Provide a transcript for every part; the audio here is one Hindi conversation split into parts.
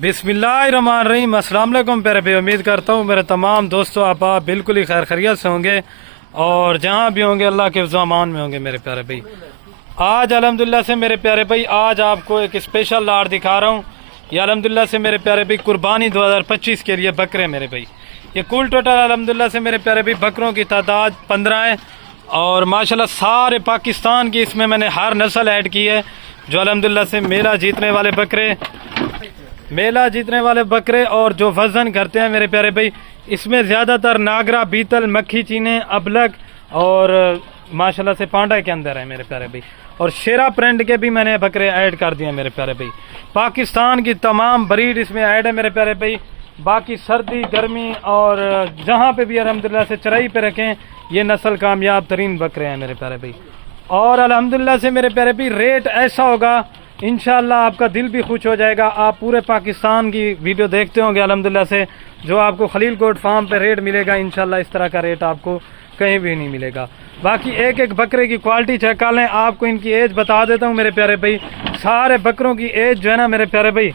बिस्मिल्लाहिर्रहमानिर्रहीम। अस्सलाम वालेकुम प्यारे भाई, उम्मीद करता हूँ मेरे तमाम दोस्तों आप बिल्कुल ही खैर खैरियत से होंगे और जहाँ भी होंगे अल्लाह के ज़मान में होंगे मेरे प्यारे भाई। आज अल्हम्दुलिल्लाह से मेरे प्यारे भाई आज आपको एक स्पेशल लाट दिखा रहा हूँ। ये अल्हम्दुलिल्लाह से मेरे प्यारे भाई कुर्बानी 2025 के लिए बकरे मेरे भाई। ये कुल टोटल अल्हम्दुलिल्लाह से मेरे प्यारे भाई बकरों की तादाद 15 है और माशाल्लाह सारे पाकिस्तान की इसमें मैंने हर नस्ल ऐड की है। जो अल्हम्दुलिल्लाह से मेला जीतने वाले बकरे और जो वज़न करते हैं मेरे प्यारे भाई, इसमें ज़्यादातर नागरा, बीतल, मक्खी चीने, अबलग और माशाल्लाह से पांडा के अंदर है मेरे प्यारे भाई। और शेरा प्रिंट के भी मैंने बकरे ऐड कर दिए मेरे प्यारे भाई। पाकिस्तान की तमाम ब्रीड इसमें ऐड है मेरे प्यारे भाई। बाकी सर्दी गर्मी और जहाँ पे भी अल्हम्दुलिल्लाह से चराई पे रखें ये नस्ल कामयाब तरीन बकरे हैं मेरे प्यारे भाई। और अल्हम्दुलिल्लाह से मेरे प्यारे भाई रेट ऐसा होगा इंशाल्लाह आपका दिल भी खुश हो जाएगा। आप पूरे पाकिस्तान की वीडियो देखते होंगे अल्हम्दुलिल्लाह से, जो आपको खलील कोट फार्म पे रेट मिलेगा इंशाल्लाह इस तरह का रेट आपको कहीं भी नहीं मिलेगा। बाकी एक एक बकरे की क्वालिटी चेक कर लें। आपको इनकी एज बता देता हूँ मेरे प्यारे भाई। सारे बकरों की एज जो है ना मेरे प्यारे भाई,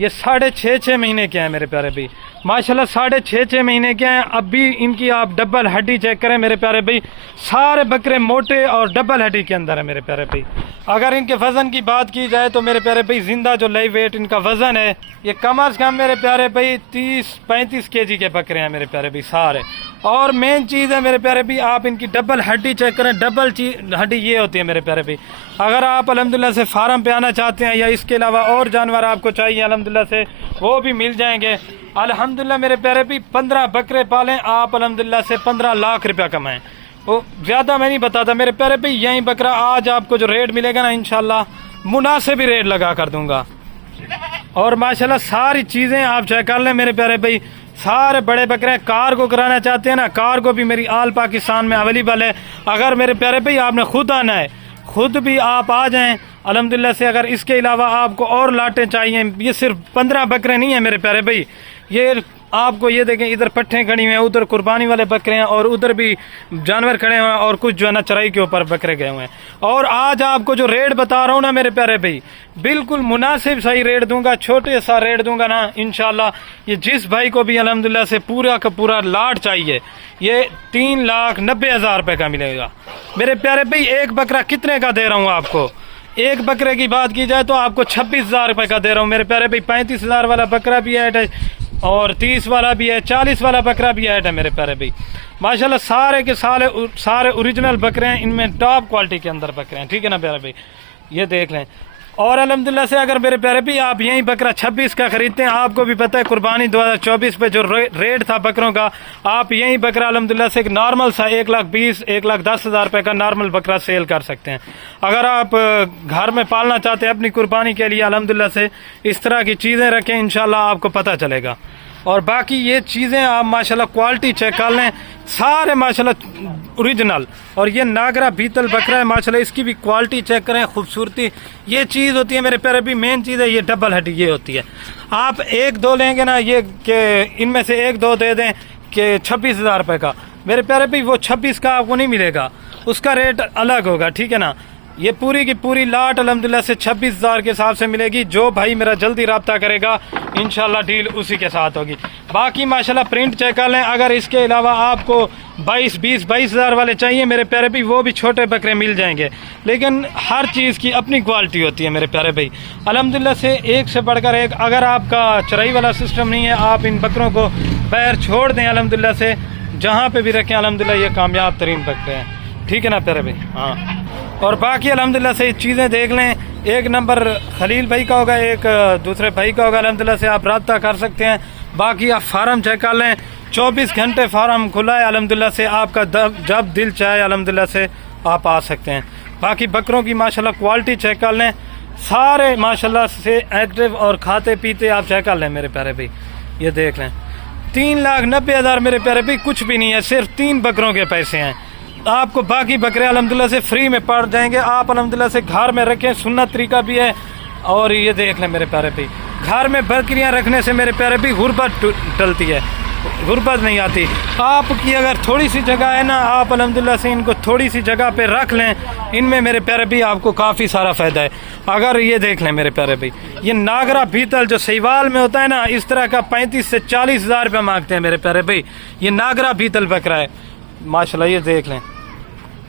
ये 6.5 महीने के हैं मेरे प्यारे भाई। माशाल्लाह 6.5 महीने के हैं। अब भी इनकी आप डबल हड्डी चेक करें मेरे प्यारे भाई। सारे बकरे मोटे और डबल हड्डी के अंदर है मेरे प्यारे भाई। अगर इनके वज़न की बात की जाए तो मेरे प्यारे भाई जिंदा जो लाइव वेट इनका वज़न है ये कम अज़ कम मेरे प्यारे भाई 30-35 kg के बकरे हैं मेरे प्यारे भाई सारे। और मेन चीज़ है मेरे प्यारे भाई, आप इनकी डबल हड्डी चेक करें। डबल हड्डी ये होती है मेरे प्यारे भाई। अगर आप अल्हम्दुलिल्लाह से फार्म पे आना चाहते हैं या इसके अलावा और जानवर आपको चाहिए अल्हम्दुलिल्लाह से वो भी मिल जाएंगे अल्हम्दुलिल्लाह मेरे प्यारे भाई। 15 बकरे पालें आप अल्हम्दुलिल्लाह से 15 लाख रुपया कमाएं। वो ज़्यादा मैं नहीं बताता मेरे प्यारे भाई। यही बकरा आज आपको जो रेट मिलेगा ना इंशाल्लाह मुनासिब ही रेट लगा कर दूंगा। और माशाल्लाह सारी चीज़ें आप चेक कर लें मेरे प्यारे भाई। सारे बड़े बकरे कार को कराना चाहते हैं ना, कार को भी मेरी आल पाकिस्तान में अवेलेबल है। अगर मेरे प्यारे भाई आपने खुद आना है खुद भी आप आ जाएं अल्हम्दुलिल्लाह से। अगर इसके अलावा आपको और लाटें चाहिए, ये सिर्फ 15 बकरे नहीं है मेरे प्यारे भाई। ये आपको ये देखें इधर पट्ठे खड़ी हुए हैं, उधर कुर्बानी वाले बकरे हैं और उधर भी जानवर खड़े हुए हैं और कुछ जो है ना चराई के ऊपर बकरे गए हुए हैं। और आज आपको जो रेट बता रहा हूँ ना मेरे प्यारे भाई, बिल्कुल मुनासिब सही रेट दूंगा, छोटे सा रेट दूंगा ना इंशाल्लाह। ये जिस भाई को भी अल्हम्दुलिल्लाह से पूरा का पूरा लाट चाहिए ये 3,90,000 रुपये का मिलेगा मेरे प्यारे भाई। एक बकरा कितने का दे रहा हूँ आपको? एक बकरे की बात की जाए तो आपको 26,000 रुपये का दे रहा हूँ मेरे प्यारे भाई। 35,000 वाला बकरा भी ऐड है और 30 वाला भी है, 40 वाला बकरा भी ऐड है मेरे प्यारे भाई। माशाल्लाह सारे के सारे ओरिजिनल बकरे हैं, इनमें टॉप क्वालिटी के अंदर बकरे हैं, ठीक है ना प्यारे भाई। ये देख लें। और अल्हम्दुलिल्लाह से अगर मेरे प्यारे भाई आप यही बकरा 26 का खरीदते हैं, आपको भी पता है कुर्बानी 2024 पे जो रेट था बकरों का, आप यही बकरा अल्हम्दुलिल्लाह से एक नॉर्मल सा 1,20,000-1,10,000 रुपये का नॉर्मल बकरा सेल कर सकते हैं। अगर आप घर में पालना चाहते हैं अपनी कुर्बानी के लिए अल्हम्दुलिल्लाह से इस तरह की चीज़ें रखें इंशाल्लाह आपको पता चलेगा। और बाकी ये चीज़ें आप माशाल्लाह क्वालिटी चेक कर लें, सारे माशाल्लाह ओरिजिनल। और ये नागरा बीतल बकरा है माशाल्लाह, इसकी भी क्वालिटी चेक करें, खूबसूरती। ये चीज़ होती है मेरे प्यारे भी, मेन चीज़ है ये डबल हड्डी ये होती है। आप 1-2 लेंगे ना ये कि इनमें से 1-2 दे दें कि 26,000 रुपये का मेरे प्यारे भी, वो 26 का आपको नहीं मिलेगा, उसका रेट अलग होगा, ठीक है ना। ये पूरी की पूरी लाट अल्हम्दुलिल्लाह से 26,000 के हिसाब से मिलेगी। जो भाई मेरा जल्दी रब्ता करेगा इंशाल्लाह डील उसी के साथ होगी। बाकी माशाल्लाह प्रिंट चेक कर लें। अगर इसके अलावा आपको 22,000 वाले चाहिए मेरे प्यारे भाई, वो भी छोटे बकरे मिल जाएंगे। लेकिन हर चीज़ की अपनी क्वालिटी होती है मेरे प्यारे भाई अल्हम्दुलिल्लाह से, एक से बढ़कर एक। अगर आपका चराई वाला सिस्टम नहीं है, आप इन बकरों को पैर छोड़ दें अल्हम्दुलिल्लाह से, जहाँ पर भी रखें अल्हम्दुलिल्लाह ये कामयाब तरीन बकरे हैं, ठीक है ना प्यारे भाई। हाँ, और बाकी अल्हम्दुलिल्लाह से चीज़ें देख लें। एक नंबर खलील भाई का होगा, एक दूसरे भाई का होगा, अल्हम्दुलिल्लाह से आप रब्ता कर सकते हैं। बाकी आप फार्म चेक कर लें, 24 घंटे फार्म खुला है अल्हम्दुलिल्लाह से। आपका जब दिल चाहे अल्हम्दुलिल्लाह से आप आ सकते हैं। बाकी बकरों की माशाल्लाह क्वालिटी चेक कर लें, सारे माशाल्लाह से एक्टिव और खाते पीते आप चेक कर लें मेरे प्यारे भाई। ये देख लें 3,90,000 मेरे प्यारे भाई कुछ भी नहीं है, सिर्फ 3 बकरों के पैसे हैं। आपको बाकी बकरे अल्हम्दुलिल्लाह से फ्री में पड़ जाएंगे। आप अल्हम्दुलिल्लाह से घर में रखें, सुन्नत तरीका भी है। और ये देख लें मेरे प्यारे भाई, घर में बकरियां रखने से मेरे प्यारे भाई गुर्बत टलती है। गुर्बत नहीं आती। आपकी अगर थोड़ी सी जगह है ना, आप अल्हम्दुलिल्लाह से इनको थोड़ी सी जगह पे रख लें, इनमें मेरे प्यारे भाई आपको काफ़ी सारा फ़ायदा है। अगर ये देख लें मेरे प्यारे भाई, ये नागरा बीतल जो सहीवाल में होता है ना, इस तरह का 35 से 40 हज़ार रुपया मांगते हैं मेरे प्यारे भाई। ये नागरा बीतल बकरा है माशाल्लाह, ये देख लें।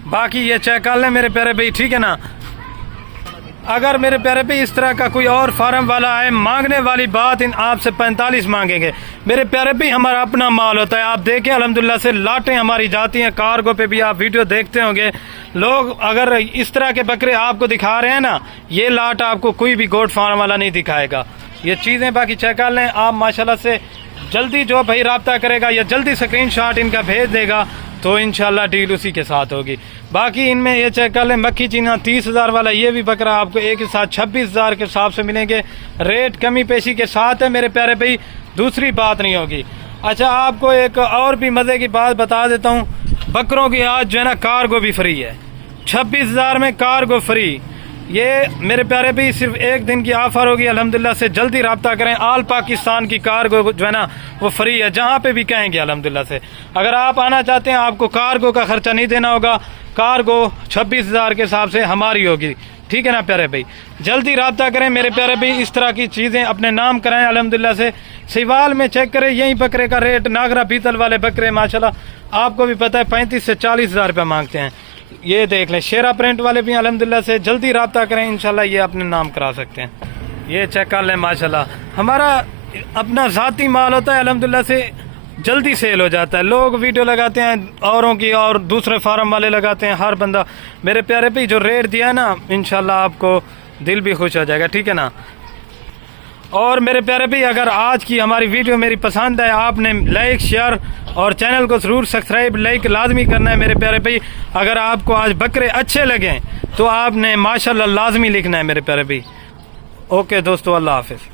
बाकी ये चेक कर लें मेरे प्यारे भाई, ठीक है ना। अगर मेरे प्यारे भाई इस तरह का कोई और फार्म वाला है, मांगने वाली बात, इन आपसे 45 मांगेंगे मेरे प्यारे भाई। हमारा अपना माल होता है, आप देखें अल्हम्दुलिल्लाह से लाटें हमारी जाती हैं। कार्गो पे भी आप वीडियो देखते होंगे। लोग अगर इस तरह के बकरे आपको दिखा रहे हैं ना, ये लाट आपको कोई भी गोट फार्म वाला नहीं दिखाएगा। ये चीज़ें बाकी चेक कर लें आप माशाल्लाह से। जल्दी जो भाई रब्ता करेगा या जल्दी स्क्रीनशॉट इनका भेज देगा तो इंशाल्लाह डील उसी के साथ होगी। बाकी इनमें ये चेक कर लें, मक्खी चीना 30 हज़ार वाला ये भी बकरा आपको एक के साथ 26 हज़ार के हिसाब से मिलेंगे। रेट कमी पेशी के साथ है मेरे प्यारे भाई, दूसरी बात नहीं होगी। अच्छा, आपको एक और भी मज़े की बात बता देता हूँ, बकरों की आज जो है ना कार्गो भी फ्री है। 26 हज़ार में कार्गो फ्री। ये मेरे प्यारे भाई सिर्फ एक दिन की ऑफर होगी अल्हम्दुलिल्लाह से। जल्दी रब्ता करें। ऑल पाकिस्तान की कार्गो जो है ना वो फ्री है, जहाँ पे भी कहेंगे अल्हम्दुलिल्लाह से। अगर आप आना चाहते हैं, आपको कार्गो का खर्चा नहीं देना होगा। कार्गो 26 हज़ार के हिसाब से हमारी होगी, ठीक है ना प्यारे भाई। जल्दी रब्ता करें मेरे प्यारे भाई, इस तरह की चीज़ें अपने नाम कराएं अल्हम्दुलिल्लाह से। सहीवाल में चेक करें, यही बकरे का रेट, नागरा पीतल वाले बकरे माशाल्लाह आपको भी पता है 35 से 40 हज़ार रुपये मांगते हैं। ये देख लें, शेरा प्रिंट वाले भी अल्हम्दुलिल्लाह से। जल्दी रब्ता करें, इंशाल्लाह ये अपने नाम करा सकते हैं। ये चेक कर लें माशाल्लाह, हमारा अपना ज़ाती माल होता है अल्हम्दुलिल्लाह से, जल्दी सेल हो जाता है। लोग वीडियो लगाते हैं औरों की और दूसरे फार्म वाले लगाते हैं, हर बंदा। मेरे प्यारे भाई जो रेट दिया है ना, इंशाल्लाह आपको दिल भी खुश हो जाएगा, ठीक है ना। और मेरे प्यारे भाई अगर आज की हमारी वीडियो मेरी पसंद है, आपने लाइक शेयर और चैनल को ज़रूर सब्सक्राइब लाइक लाजमी करना है मेरे प्यारे भाई। अगर आपको आज बकरे अच्छे लगें तो आपने माशाल्लाह लाजमी लिखना है मेरे प्यारे भाई। ओके दोस्तों, अल्लाह हाफिज़।